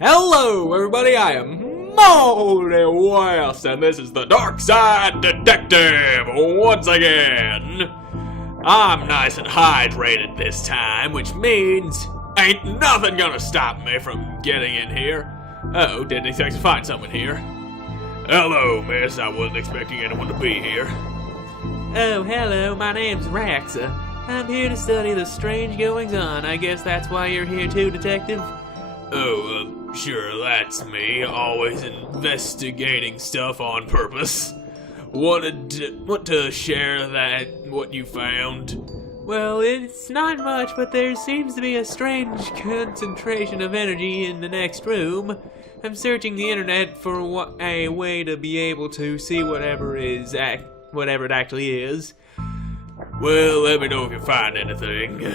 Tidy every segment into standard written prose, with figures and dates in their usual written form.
Hello, everybody. I am Moldy West, and this is the Darkside Detective once again. I'm nice and hydrated this time, which means ain't nothing gonna stop me from getting in here. Oh, didn't expect to find someone here. Hello, miss. I wasn't expecting anyone to be here. Oh, hello. My name's Raxa. I'm here to study the strange goings-on. I guess that's why you're here too, Detective. Oh, sure, that's me. Always investigating stuff on purpose. Want to share what you found? Well, it's not much, but there seems to be a strange concentration of energy in the next room. I'm searching the internet for a way to be able to see whatever it actually is. Well, let me know if you find anything.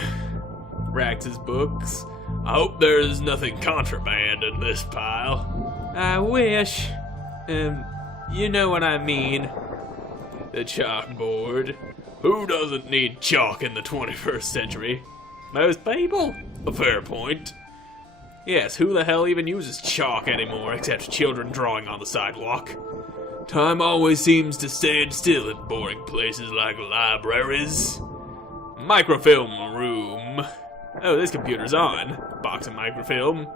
Rax's books. I hope there's nothing contraband in this pile. I wish. You know what I mean. The chalkboard. Who doesn't need chalk in the 21st century? Most people. A fair point. Yes, who the hell even uses chalk anymore except children drawing on the sidewalk? Time always seems to stand still in boring places like libraries. Microfilm room. Oh, this computer's on. Box of microfilm.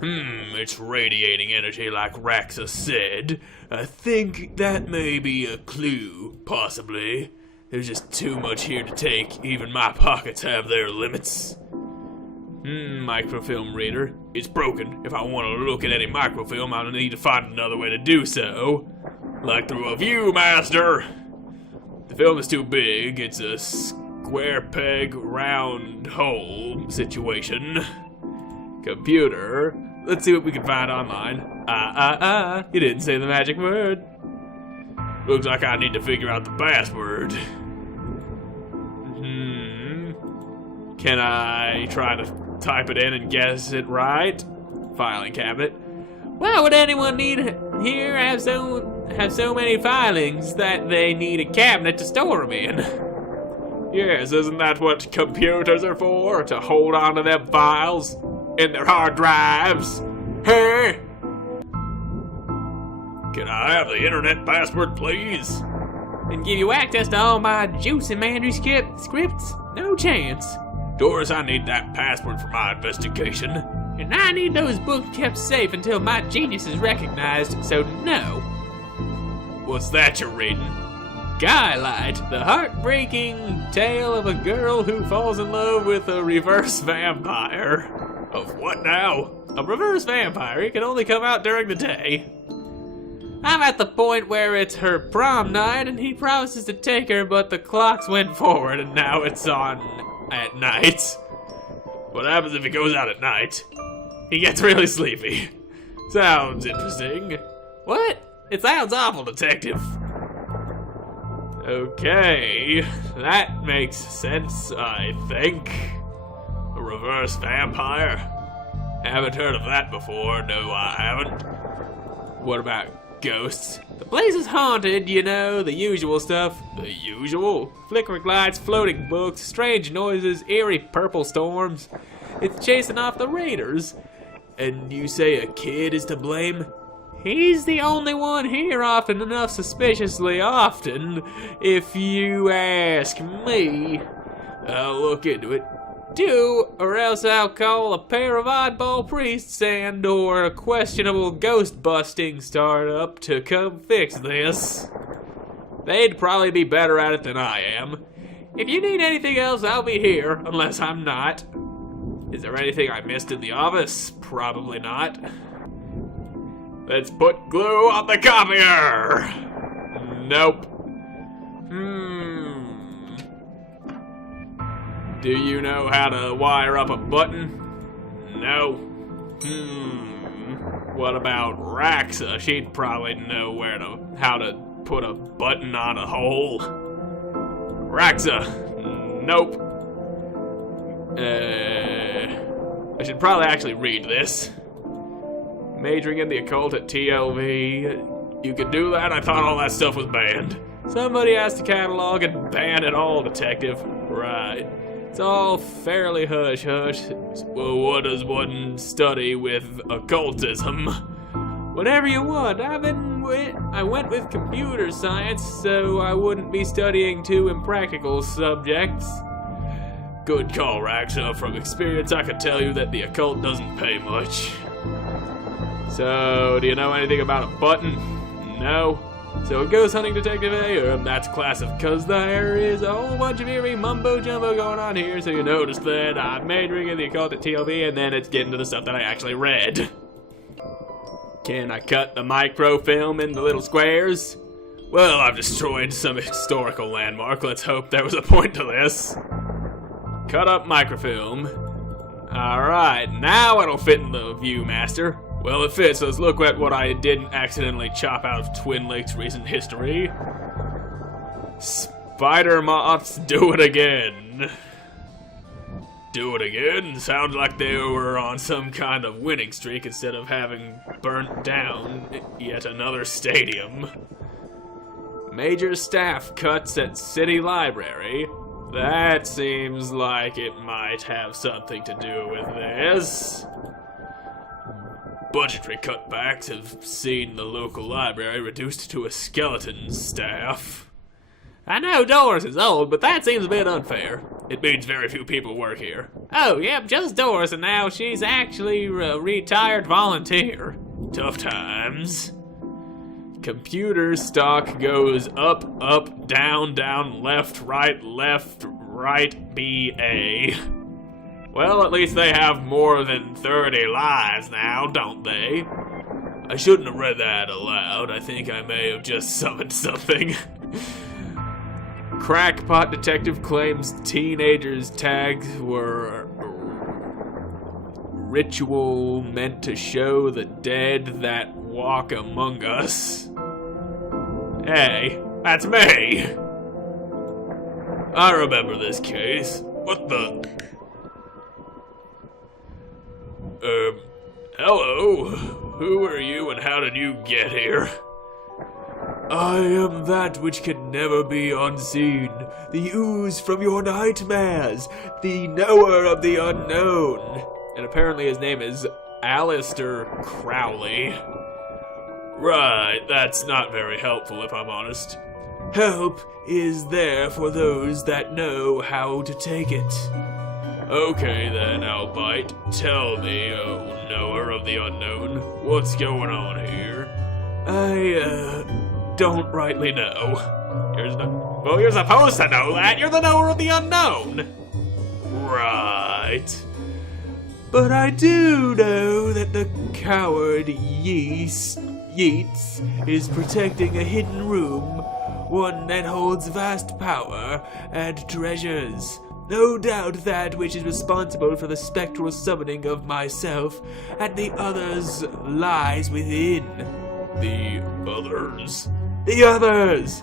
It's radiating energy like Raxa said. I think that may be a clue, possibly. There's just too much here to take. Even my pockets have their limits. Microfilm reader. It's broken. If I want to look at any microfilm, I'll need to find another way to do so. Like through a Viewmaster. The film is too big. It's a square peg, round hole situation. Computer. Let's see what we can find online. You didn't say the magic word. Looks like I need to figure out the password. Can I try to type it in and guess it right? Filing cabinet. Why would anyone need here have so many filings that they need a cabinet to store them in? Yes, isn't that what computers are for? To hold on to them files in their hard drives? Huh? Can I have the internet password, please? And give you access to all my juicy manuscripts? No chance. Doris, I need that password for my investigation. And I need those books kept safe until my genius is recognized, so no. What's that you're reading? Skylight, the heartbreaking tale of a girl who falls in love with a reverse vampire. Of what now? A reverse vampire. It can only come out during the day. I'm at the point where it's her prom night and he promises to take her, but the clocks went forward and now it's on at night. What happens if he goes out at night? He gets really sleepy. Sounds interesting. What? It sounds awful, Detective. Okay, that makes sense, I think. A reverse vampire? Haven't heard of that before, no I haven't. What about ghosts? The place is haunted, you know, the usual stuff. The usual? Flickering lights, floating books, strange noises, eerie purple storms. It's chasing off the raiders. And you say a kid is to blame? He's the only one here often enough suspiciously often, if you ask me. I'll look into it. Do, or else I'll call a pair of oddball priests and or a questionable ghost-busting startup to come fix this. They'd probably be better at it than I am. If you need anything else, I'll be here, unless I'm not. Is there anything I missed in the office? Probably not. Let's put glue on the copier! Nope. Do you know how to wire up a button? No. What about Raxa? She'd probably know how to put a button on a hole. Raxa. Nope. I should probably actually read this. Majoring in the occult at TLV. You could do that? I thought all that stuff was banned. Somebody has to catalog and ban it all, Detective. Right. It's all fairly hush-hush. Well, what does one study with occultism? Whatever you want. I went with computer science, so I wouldn't be studying too impractical subjects. Good call, Raxa. From experience, I can tell you that the occult doesn't pay much. So, do you know anything about a button? No? So, ghost hunting detective A, that's classic, because there is a whole bunch of eerie mumbo-jumbo going on here, so you notice that I'm majoring in the occult at TLV, and then it's getting to the stuff that I actually read. Can I cut the microfilm into little squares? Well, I've destroyed some historical landmark. Let's hope there was a point to this. Cut up microfilm. Alright, now it'll fit in the Viewmaster. Well, it fits. Let's look at what I didn't accidentally chop out of Twin Lakes' recent history. Spider moths do it again. Do it again? Sounds like they were on some kind of winning streak instead of having burnt down yet another stadium. Major staff cuts at City Library. That seems like it might have something to do with this. Budgetary cutbacks have seen the local library reduced to a skeleton staff. I know Doris is old, but that seems a bit unfair. It means very few people work here. Oh, yep, just Doris, and now she's actually a retired volunteer. Tough times. Computer stock goes up, up, down, down, left, right, BA. Well, at least they have more than 30 lives now, don't they? I shouldn't have read that aloud. I think I may have just summoned something. Crackpot detective claims teenagers' tags were ritual meant to show the dead that walk among us. Hey, that's me! I remember this case. What the... hello? Who are you and how did you get here? I am that which can never be unseen, the ooze from your nightmares, the knower of the unknown. And apparently his name is Alistair Crowley. Right, that's not very helpful if I'm honest. Help is there for those that know how to take it. Okay then, Albite, tell me, oh knower of the unknown, what's going on here? I, don't rightly know. Well, you're supposed to know that! You're the knower of the unknown! Right. But I do know that the coward Yeats is protecting a hidden room, one that holds vast power and treasures. No doubt that which is responsible for the spectral summoning of myself and the others lies within. The others? The others!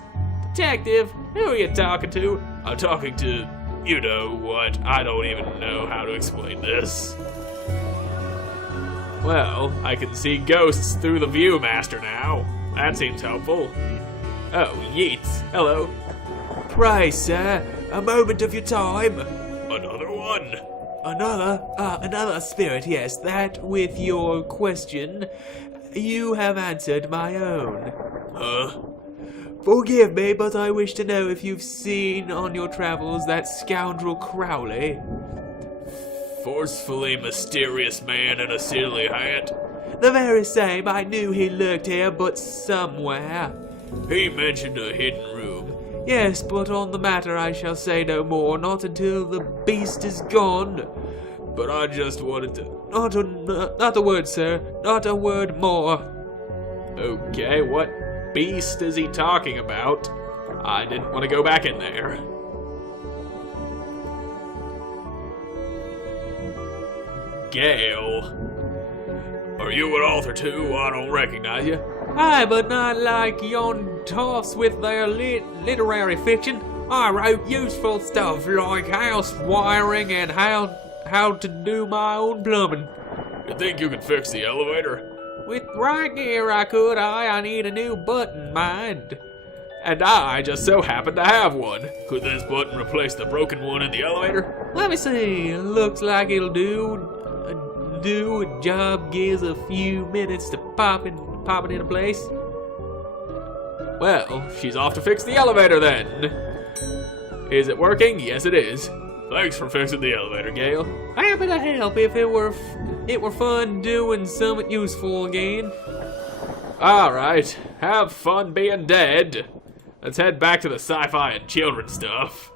Detective, who are you talking to? I'm talking to, you know what, I don't even know how to explain this. Well, I can see ghosts through the Viewmaster now. That seems helpful. Oh, Yeats, hello. Pray, sir, a moment of your time. Another one? Another spirit, yes. That, with your question, you have answered my own. Huh? Forgive me, but I wish to know if you've seen on your travels that scoundrel Crowley. Forcefully mysterious man in a silly hat? The very same. I knew he lurked here, but somewhere. He mentioned a hidden room. Yes, but on the matter I shall say no more, not until the beast is gone. But I just wanted to... Not a word, sir. Not a word more. Okay, what beast is he talking about? I didn't want to go back in there. Gale. Are you an author too? I don't recognize you. Aye, but not like yon toffs with their literary fiction. I wrote useful stuff like house wiring and how to do my own plumbing. You think you could fix the elevator? With right gear I could. I need a new button, mind. And I just so happen to have one. Could this button replace the broken one in the elevator? Let me see. Looks like it'll do. A job gives a few minutes to pop it into place. Well, she's off to fix the elevator then. Is it working? Yes, it is. Thanks for fixing the elevator, Gale. Happy to help if it were fun doing something useful again. Alright, have fun being dead. Let's head back to the sci-fi and children stuff.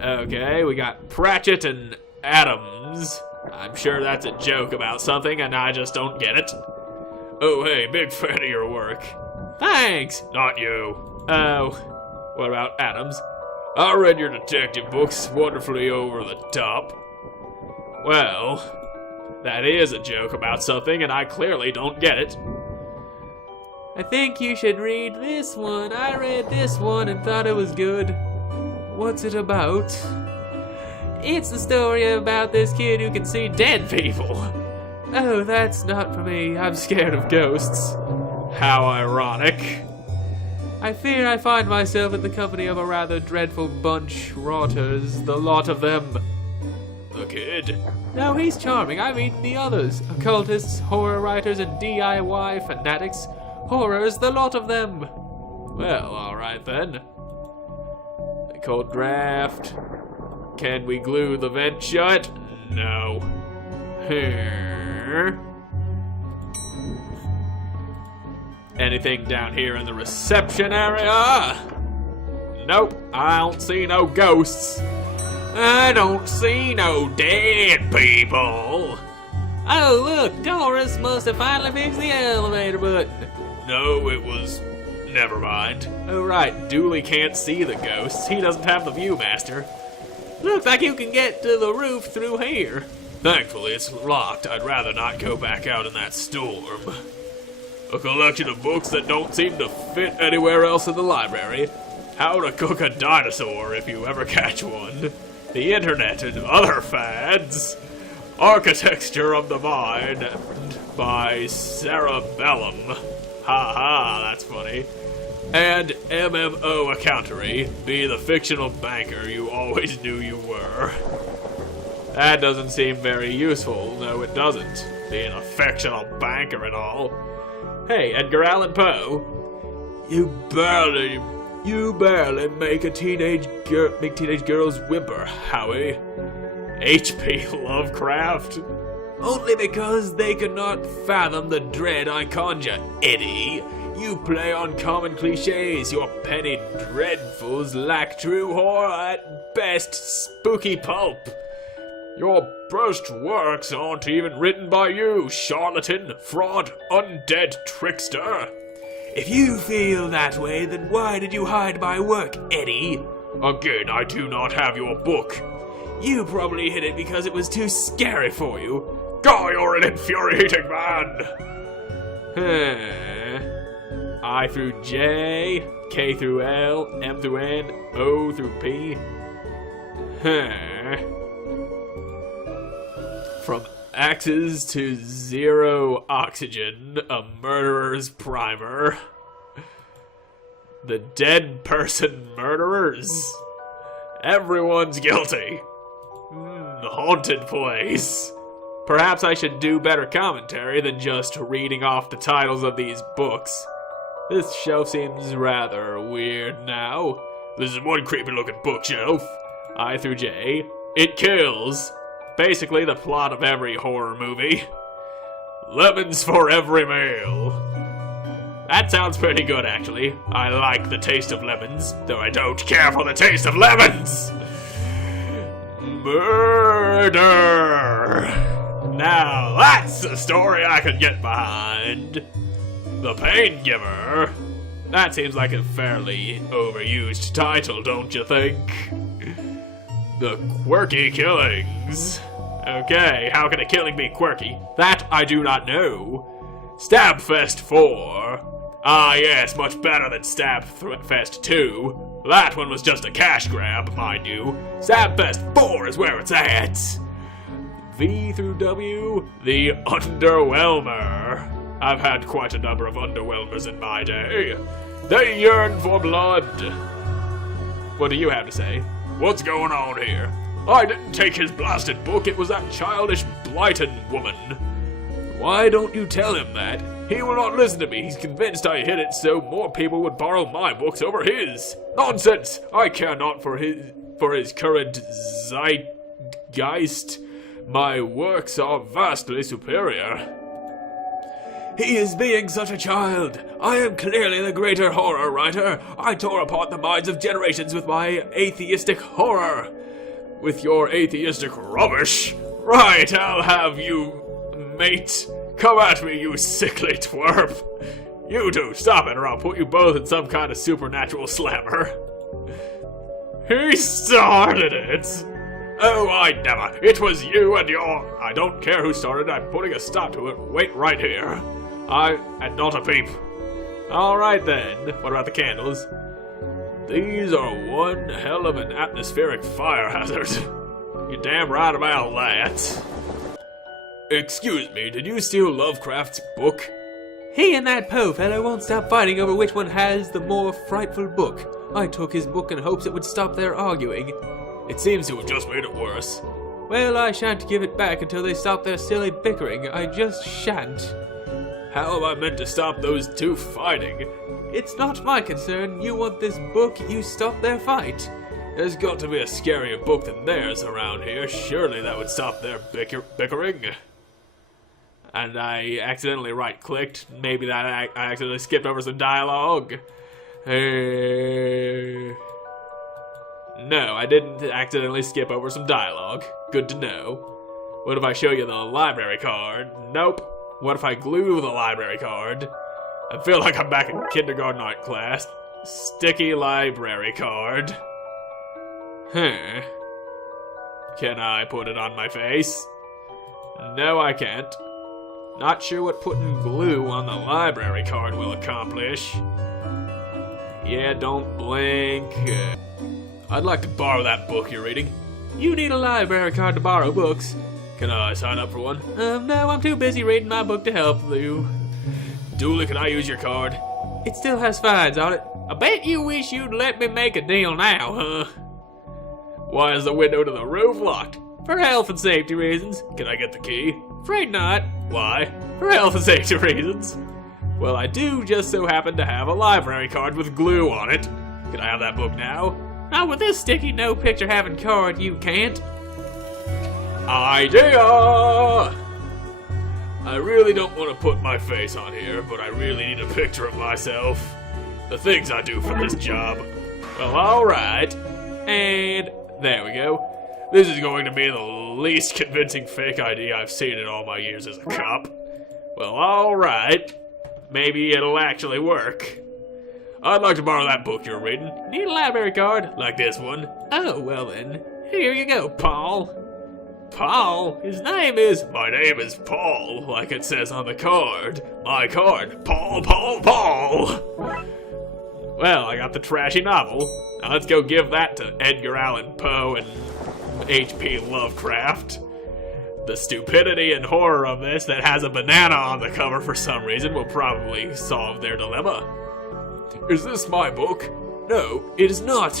Okay, we got Pratchett and Adams. I'm sure that's a joke about something and I just don't get it. Oh hey, big fan of your work. Thanks. Not you. Oh, what about Adams? I read your detective books, wonderfully over the top. Well, that is a joke about something and I clearly don't get it. I think you should read this one. I read this one and thought it was good. What's it about? It's the story about this kid who can see dead people. Oh, that's not for me. I'm scared of ghosts. How ironic. I fear I find myself in the company of a rather dreadful bunch, rotters, the lot of them. The kid? No, he's charming. I mean the others. Occultists, horror writers, and DIY fanatics. Horrors, the lot of them. Well, alright then. A cold draft. Can we glue the vent shut? No. Here. Anything down here in the reception area? Nope, I don't see no ghosts. I don't see no dead people. Oh, look, Doris must have finally fixed the elevator button. No, it was... never mind. Oh right, Dooley can't see the ghosts. He doesn't have the Viewmaster. Looks like you can get to the roof through here. Thankfully, it's locked. I'd rather not go back out in that storm. A collection of books that don't seem to fit anywhere else in the library. How to cook a dinosaur if you ever catch one. The internet and other fads. Architecture of the Mind by Cerebellum. Ha ha, that's funny. And MMO Accountery, be the fictional banker you always knew you were. That doesn't seem very useful. No, it doesn't. Being a fictional banker and all. Hey, Edgar Allan Poe. You barely make teenage girls whimper, Howie. H.P. Lovecraft. Only because they could not fathom the dread I conjure, Eddie. You play on common cliches. Your penny dreadfuls lack true horror, at best spooky pulp. Your best works aren't even written by you, charlatan, fraud, undead trickster. If you feel that way, then why did you hide my work, Eddie? Again, I do not have your book. You probably hid it because it was too scary for you. God, you're an infuriating man! I through J, K through L, M through N, O through P. From axes to zero oxygen, a murderer's primer. The dead person murderers. Everyone's guilty. Haunted place. Perhaps I should do better commentary than just reading off the titles of these books. This shelf seems rather weird now. This is one creepy looking bookshelf. I through J. It kills. Basically the plot of every horror movie. Lemons for every meal. That sounds pretty good, actually. I like the taste of lemons, though I don't care for the taste of lemons! Murder! Now that's a story I could get behind. The Pain Giver. That seems like a fairly overused title, don't you think? The Quirky Killings. Okay, how can a killing be quirky? That I do not know. Stabfest 4. Ah yes, much better than Stabfest 2. That one was just a cash grab, mind you. Stabfest 4 is where it's at. V through W, the Underwhelmer. I've had quite a number of underwhelmers in my day. They yearn for blood. What do you have to say? What's going on here? I didn't take his blasted book. It was that childish Blighton woman. Why don't you tell him that? He will not listen to me. He's convinced I hid it so more people would borrow my books over his. Nonsense! I care not for his current zeitgeist. My works are vastly superior. He is being such a child. I am clearly the greater horror writer. I tore apart the minds of generations with my atheistic horror. With your atheistic rubbish. Right, I'll have you, mate. Come at me, you sickly twerp. You two, stop it or I'll put you both in some kind of supernatural slammer. He started it. Oh, I never. It was you and your... I don't care who started it. I'm putting a stop to it. Wait right here. And not a peep. Alright then. What about the candles? These are one hell of an atmospheric fire hazard. You're damn right about that. Excuse me, did you steal Lovecraft's book? He and that Poe fellow won't stop fighting over which one has the more frightful book. I took his book in hopes it would stop their arguing. It seems to have just made it worse. Well, I shan't give it back until they stop their silly bickering. I just shan't. How am I meant to stop those two fighting? It's not my concern. You want this book, you stop their fight. There's got to be a scarier book than theirs around here. Surely that would stop their bickering. And I accidentally right-clicked. Maybe that I accidentally skipped over some dialogue. No, I didn't accidentally skip over some dialogue. Good to know. What if I show you the library card? Nope. What if I glue the library card? I feel like I'm back in kindergarten art class. Sticky library card. Huh. Can I put it on my face? No, I can't. Not sure what putting glue on the library card will accomplish. Yeah, don't blink. I'd like to borrow that book you're reading. You need a library card to borrow books. Can I sign up for one? No, I'm too busy reading my book to help you. Dooley, can I use your card? It still has fines on it. I bet you wish you'd let me make a deal now, huh? Why is the window to the roof locked? For health and safety reasons. Can I get the key? Afraid not. Why? For health and safety reasons. Well, I do just so happen to have a library card with glue on it. Can I have that book now? Not with this sticky no picture having card, you can't. Idea! I really don't want to put my face on here, but I really need a picture of myself. The things I do for this job. Well, alright. And there we go. This is going to be the least convincing fake ID I've seen in all my years as a cop. Well, alright. Maybe it'll actually work. I'd like to borrow that book you're reading. Need a library card? Like this one. Oh, well then. Here you go, Paul. Paul? His name is... My name is Paul, like it says on the card. My card. Paul, Paul, Paul! Well, I got the trashy novel. Now let's go give that to Edgar Allan Poe and H.P. Lovecraft. The stupidity and horror of this that has a banana on the cover for some reason will probably solve their dilemma. Is this my book? No, it is not.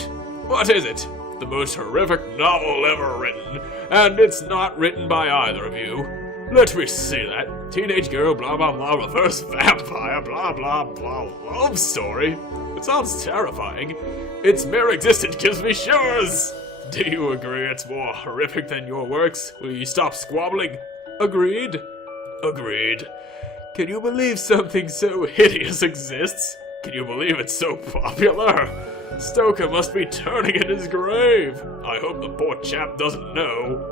What is it? The most horrific novel ever written, and it's not written by either of you. Let me see that. Teenage girl, blah blah blah, reverse vampire, blah blah blah, love story. It sounds terrifying. Its mere existence gives me shivers. Do you agree it's more horrific than your works? Will you stop squabbling? Agreed. Agreed. Can you believe something so hideous exists? Can you believe it's so popular? Stoker must be turning in his grave. I hope the poor chap doesn't know.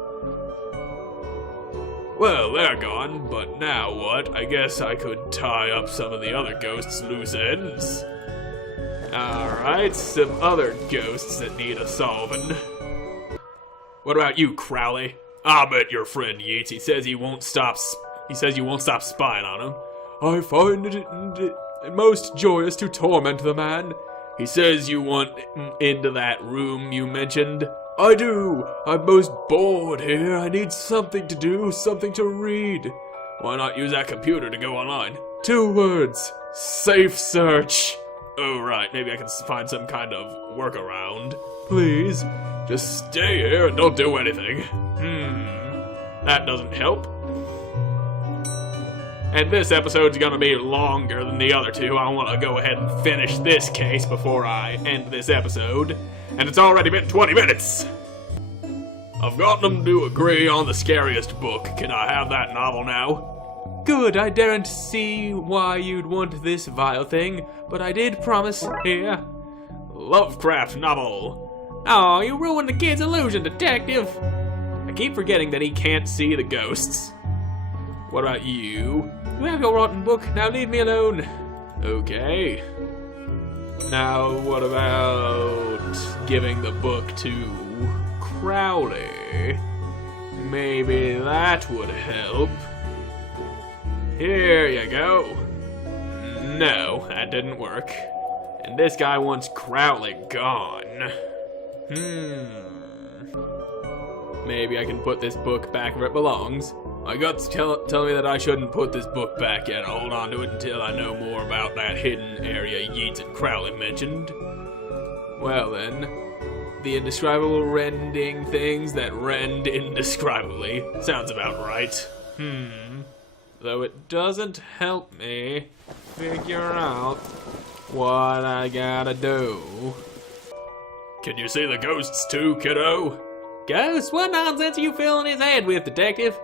Well, they're gone, but now what? I guess I could tie up some of the other ghosts' loose ends. Alright, some other ghosts that need a solving. What about you, Crowley? I met your friend Yeats. He says you won't stop spying on him. I find it most joyous to torment the man. He says you want into that room you mentioned. I do. I'm most bored here. I need something to do, something to read. Why not use that computer to go online? 2 words. Safe search. Oh, right, maybe I can find some kind of workaround. Please. Just stay here and don't do anything. That doesn't help. And this episode's gonna be longer than the other two. I want to go ahead and finish this case before I end this episode. And it's already been 20 minutes! I've gotten them to agree on the scariest book. Can I have that novel now? Good, I daren't see why you'd want this vile thing, but I did promise. Here. Lovecraft novel. Oh, you ruined the kid's illusion, detective! I keep forgetting that he can't see the ghosts. What about you? You have your rotten book, now leave me alone. Okay. Now, what about giving the book to Crowley? Maybe that would help. Here you go. No, that didn't work. And this guy wants Crowley gone. Maybe I can put this book back where it belongs. My guts tell me that I shouldn't put this book back yet. I'll hold on to it until I know more about that hidden area Yeats and Crowley mentioned. Well then, the indescribable rending things that rend indescribably. Sounds about right. Though it doesn't help me figure out what I gotta do. Can you see the ghosts too, kiddo? Ghosts? What nonsense are you filling his head with, detective?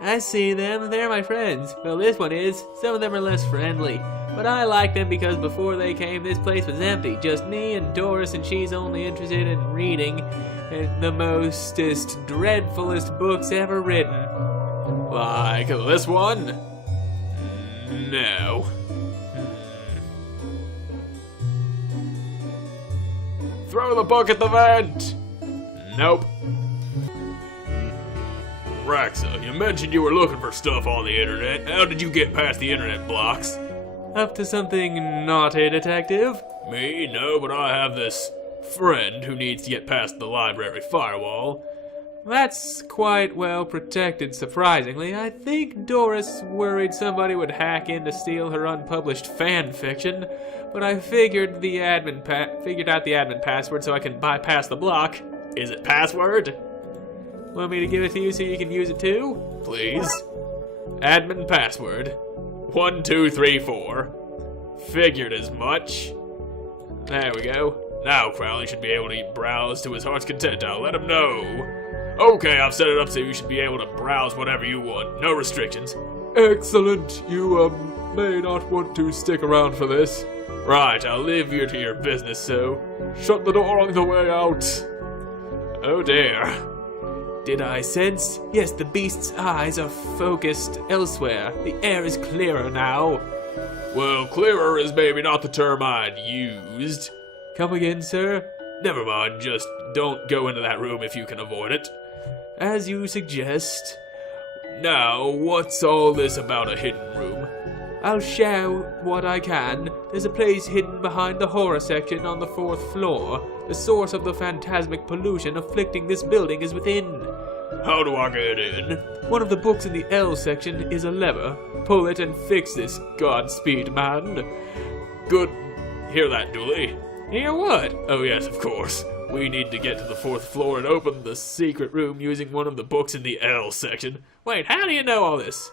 I see them, they're my friends. Well, this one is. Some of them are less friendly. But I like them because before they came, this place was empty. Just me and Doris, and she's only interested in reading the mostest, dreadfulest books ever written. Like this one? No. Throw the book at the vent! Nope. Raxa, you mentioned you were looking for stuff on the internet. How did you get past the internet blocks? Up to something naughty, detective? Me? No, but I have this friend who needs to get past the library firewall. That's quite well protected, surprisingly. I think Doris worried somebody would hack in to steal her unpublished fan fiction, but I figured out the admin password so I can bypass the block. Is it password? Want me to give it to you so you can use it too? Please. Admin password 1234. Figured as much. There we go. Now Crowley should be able to browse to his heart's content. I'll let him know. Okay, I've set it up so you should be able to browse whatever you want. No restrictions. Excellent. You, may not want to stick around for this. Right, I'll leave you to your business, so shut the door on the way out. Oh dear. Did I sense? Yes, the beast's eyes are focused elsewhere. The air is clearer now. Well, clearer is maybe not the term I'd used. Come again, sir? Never mind, just don't go into that room if you can avoid it. As you suggest. Now, what's all this about a hidden room? I'll share what I can. There's a place hidden behind the horror section on the 4th floor. The source of the phantasmic pollution afflicting this building is within. How do I get in? One of the books in the L section is a lever. Pull it and fix this, Godspeed, man. Good. Hear that, Dooley? Hear what? Oh yes, of course. We need to get to the 4th floor and open the secret room using one of the books in the L section. Wait, how do you know all this?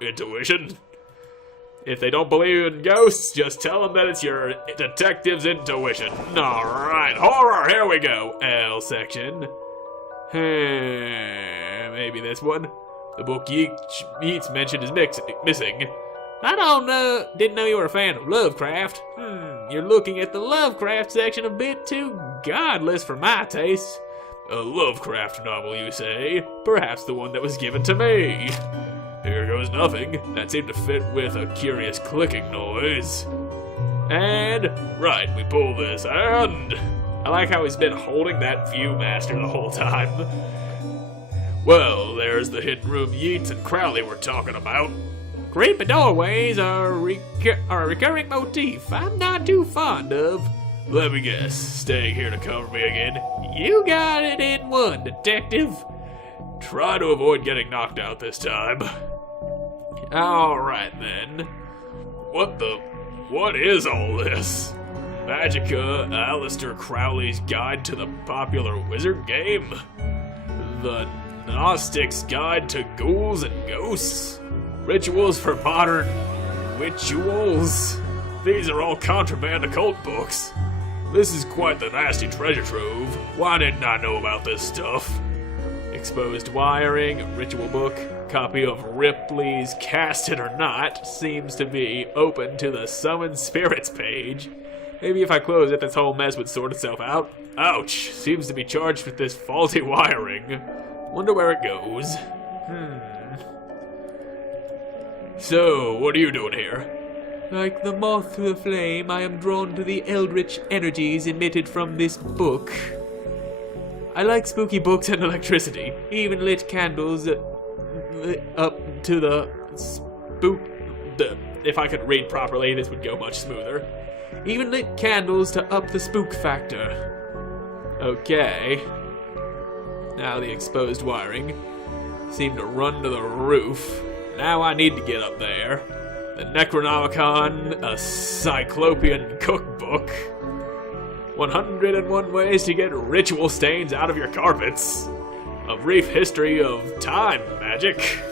Intuition. If they don't believe in ghosts, just tell them that it's your detective's intuition. Alright, horror, here we go. L section. Maybe this one. The book Yeats mentioned is missing. I didn't know you were a fan of Lovecraft. You're looking at the Lovecraft section a bit too godless for my taste. A Lovecraft novel, you say? Perhaps the one that was given to me. Here goes nothing. That seemed to fit with a curious clicking noise. And, right, we pull this, and... I like how he's been holding that Viewmaster the whole time. Well, there's the hidden room Yeats and Crowley were talking about. Creepy doorways are a recurring motif I'm not too fond of. Let me guess, staying here to cover me again? You got it in one, detective. Try to avoid getting knocked out this time. Alright then. What is all this? Magica, Aleister Crowley's Guide to the Popular Wizard Game, The Gnostic's Guide to Ghouls and Ghosts, Rituals for Modern Rituals. These are all contraband occult books. This is quite the nasty treasure trove. Why didn't I know about this stuff? Exposed Wiring, Ritual Book, copy of Ripley's Cast It or Not seems to be open to the Summon Spirits page. Maybe if I close it, this whole mess would sort itself out. Ouch, seems to be charged with this faulty wiring. Wonder where it goes. So, what are you doing here? Like the moth to the flame, I am drawn to the eldritch energies emitted from this book. I like spooky books and electricity. Even lit candles up to the spook... If I could read properly, this would go much smoother. Even lit candles to up the spook factor. Okay. Now the exposed wiring seemed to run to the roof. Now I need to get up there. The Necronomicon, a Cyclopean cookbook. 101 ways to get ritual stains out of your carpets. A brief history of time magic.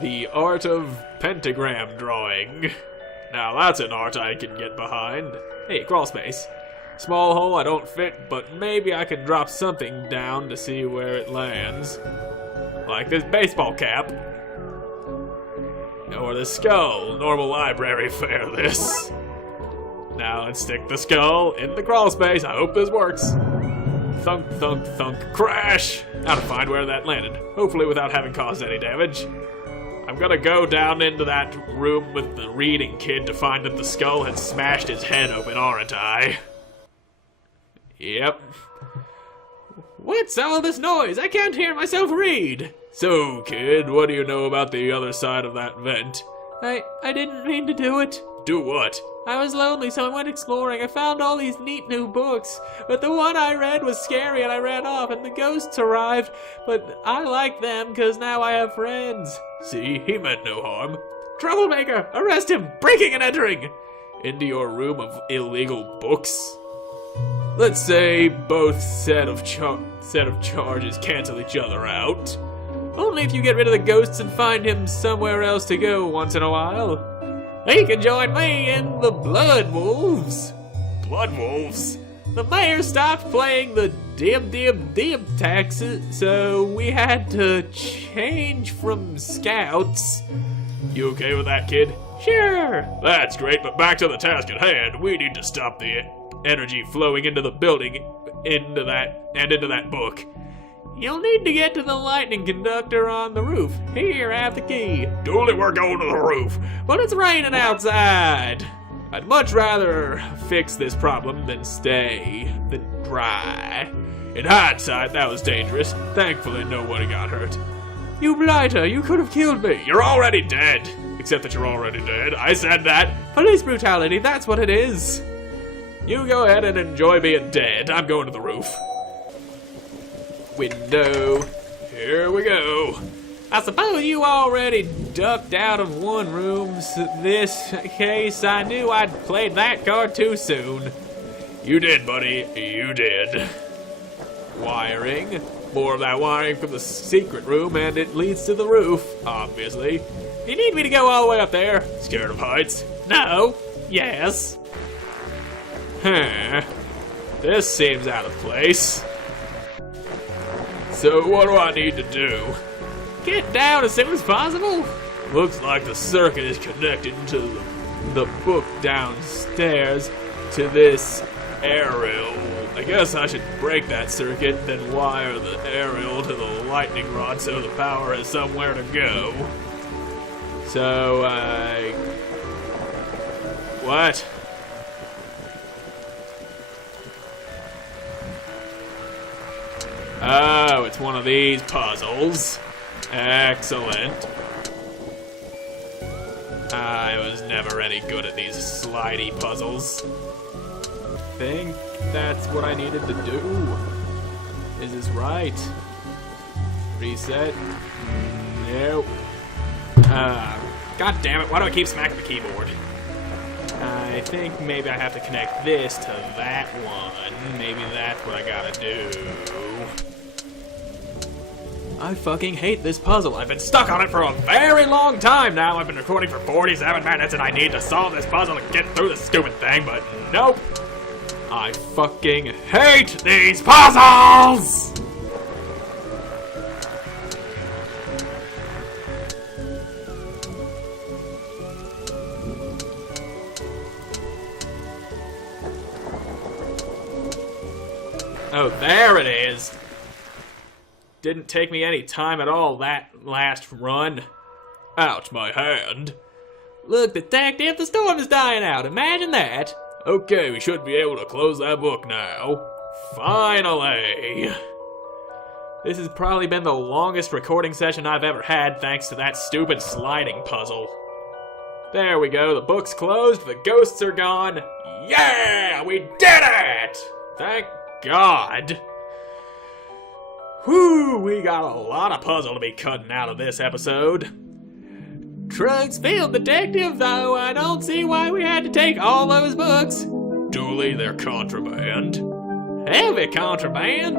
The art of pentagram drawing. Now that's an art I can get behind. Hey, crawl space. Small hole, I don't fit, but maybe I can drop something down to see where it lands. Like this baseball cap. Or the skull. Normal library fare this. Now let's stick the skull in the crawl space. I hope this works. Thunk, thunk, thunk, crash! Now to find where that landed. Hopefully without having caused any damage. I'm gonna go down into that room with the reading kid to find that the skull had smashed his head open, aren't I? Yep. What's all this noise? I can't hear myself read. So, kid, what do you know about the other side of that vent? I didn't mean to do it. Do what? I was lonely, so I went exploring. I found all these neat new books, but the one I read was scary and I ran off and the ghosts arrived, but I like them because now I have friends. See, he meant no harm. Troublemaker! Arrest him! Breaking and entering! Into your room of illegal books? Let's say both set of charges cancel each other out. Only if you get rid of the ghosts and find him somewhere else to go once in a while. He can join me in the Blood Wolves. Blood Wolves? The mayor stopped playing the dim taxes, so we had to change from scouts. You okay with that, kid? Sure. That's great, but back to the task at hand. We need to stop the energy flowing into the building, into that book. You'll need to get to the lightning conductor on the roof. Here, have the key. Dooley, we're going to the roof. But it's raining outside. I'd much rather fix this problem than dry. In hindsight, that was dangerous. Thankfully, nobody got hurt. You blighter, you could have killed me. You're already dead. Except that you're already dead. I said that. Police brutality, that's what it is. You go ahead and enjoy being dead. I'm going to the roof. Window. Here we go. I suppose you already ducked out of one room. This case, I knew I'd played that card too soon. You did, buddy. You did. Wiring. More of that wiring from the secret room, and it leads to the roof, obviously. You need me to go all the way up there? Scared of heights? No. Yes. Huh. This seems out of place. So what do I need to do? Get down as soon as possible. Looks like the circuit is connected to the book downstairs to this aerial. I guess I should break that circuit, then wire the aerial to the lightning rod so the power has somewhere to go. So, what? Oh, it's one of these puzzles. Excellent. I was never any good at these slidey puzzles. Think that's what I needed to do. Is this right? Reset. Nope. God damn it, why do I keep smacking the keyboard? I think maybe I have to connect this to that one. Maybe that's what I gotta do. I fucking hate this puzzle. I've been stuck on it for a very long time now. I've been recording for 47 minutes and I need to solve this puzzle and get through this stupid thing, but nope. I fucking hate these puzzles! Oh, there it is. Didn't take me any time at all that last run. Ouch, my hand. Look, detective, the storm is dying out. Imagine that. Okay, we should be able to close that book now. Finally! This has probably been the longest recording session I've ever had thanks to that stupid sliding puzzle. There we go, the book's closed, the ghosts are gone. Yeah, we did it! Thank God. Whew, we got a lot of puzzle to be cutting out of this episode. Trunk's filled, detective, though I don't see why we had to take all those books. Dooley, they're contraband. Heavy contraband.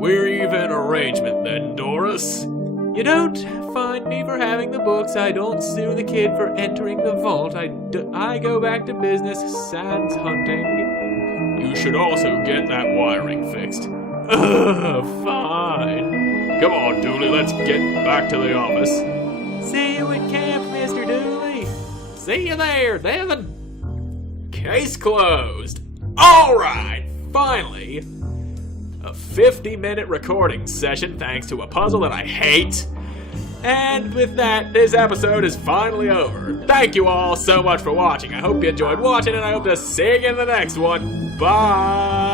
We're even arrangement then, Doris. You don't find me for having the books. I don't sue the kid for entering the vault. I go back to business, sans hunting. You should also get that wiring fixed. Fine. Come on, Dooley, let's get back to the office. See you at camp, Mr. Dooley. See you there, Devin. Case closed. All right, finally. A 50-minute recording session thanks to a puzzle that I hate. And with that, this episode is finally over. Thank you all so much for watching. I hope you enjoyed watching, and I hope to see you in the next one. Bye!